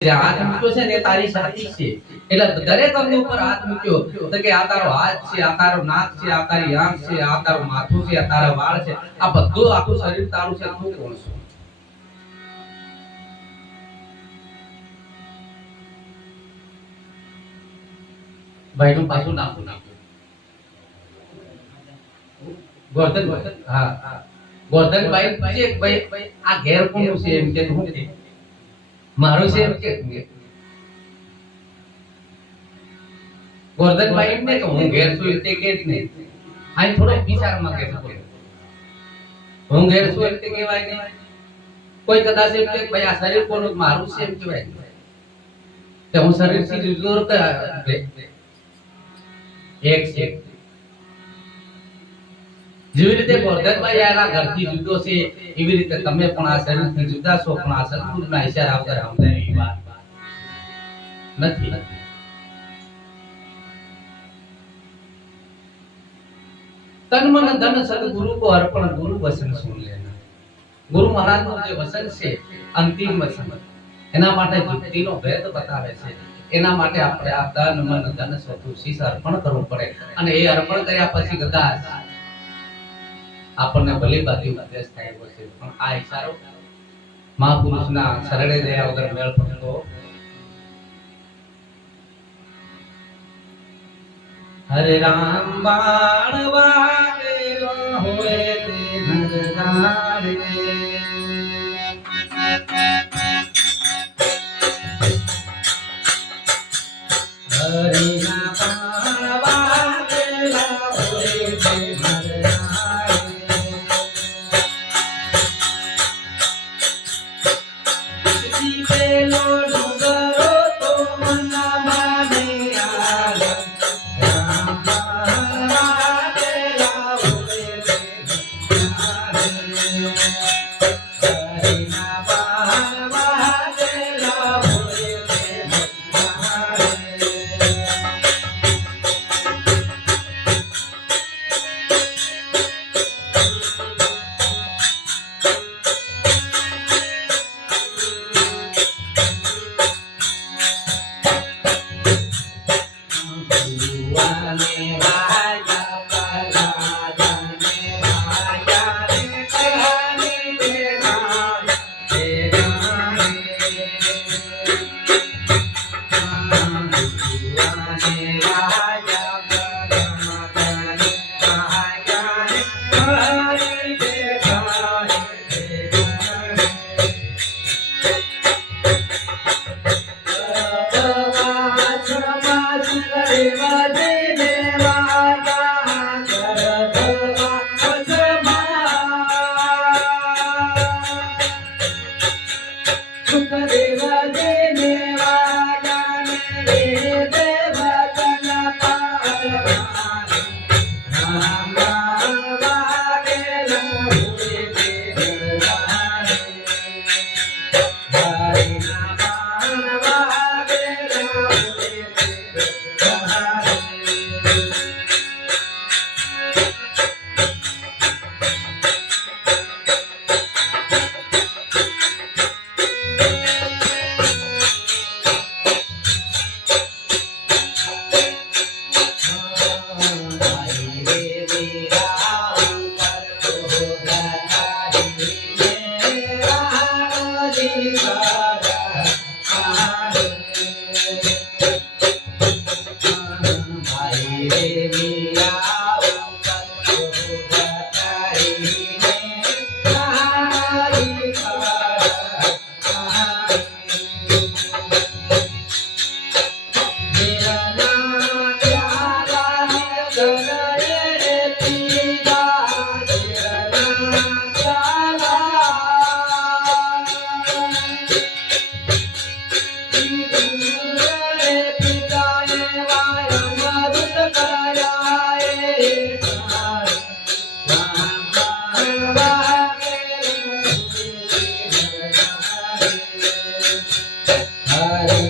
જે હાથ મૂક્યો છે ને એ તારી સાથી છે એટલે દરેક અંગ ઉપર હાથ મૂક્યો તો કે આ તારો હાથ છે આ તારો નાક છે આ તારી આંખ છે આ તારું માથું છે આ તારા વાળ છે આ બધું આખું શરીર તારું છે તું કોણ છો ભાઈ નું પાછું નાખું ગોર્ધન હા ગોર્ધન ભાઈ છે ભાઈ આ ઘેર કોનું છે એમ કે હું કે મારું છે એમ કે ગોર્ધન ભાઈ ને કે હું ઘેર છું તે કે જ નહીં આ થોડો વિચારમાં કે હું ઘેર છું એટલે કહેવાય નહીં કોઈ કદાચ એમ કે ભાઈ આ શરીર કોનું મારું છે એમ કહેવાય કે હું શરીર થી જુદો એક છે જેવી રીતે ગોર્ધનભાઈ આના ઘરથી જુદો છે એવી રીતે તમે પણ આ શરીરથી જુદા છો પણ આ સદગુરુના ઈશારા વગર સમજાય વાત નથી तन मन धन सदगुरु को अर्पण गुरु वचन सुन लेना गुरु महाराज નું જે વચન છે અંતિમ વચન એના માટે યુક્તિનો ભેદ બતાવે છે એના માટે આપણે આ તન મન ધન બધું શીશ અર્પણ કરવું પડે અને એ અર્પણ કર્યા પછી કદાચ આપણને ભલી બાતી ઉપદેશ થાય છે પણ આ ઈશારો મહાપુરુષના શરણે દયા વગર મેળ પડતો हरे राम बाण वागेलो होए ते नरनारे हरे राम बाण वागेलो होए ते नरनारे जीवेलो डुंगरो तो मन माने आला Hare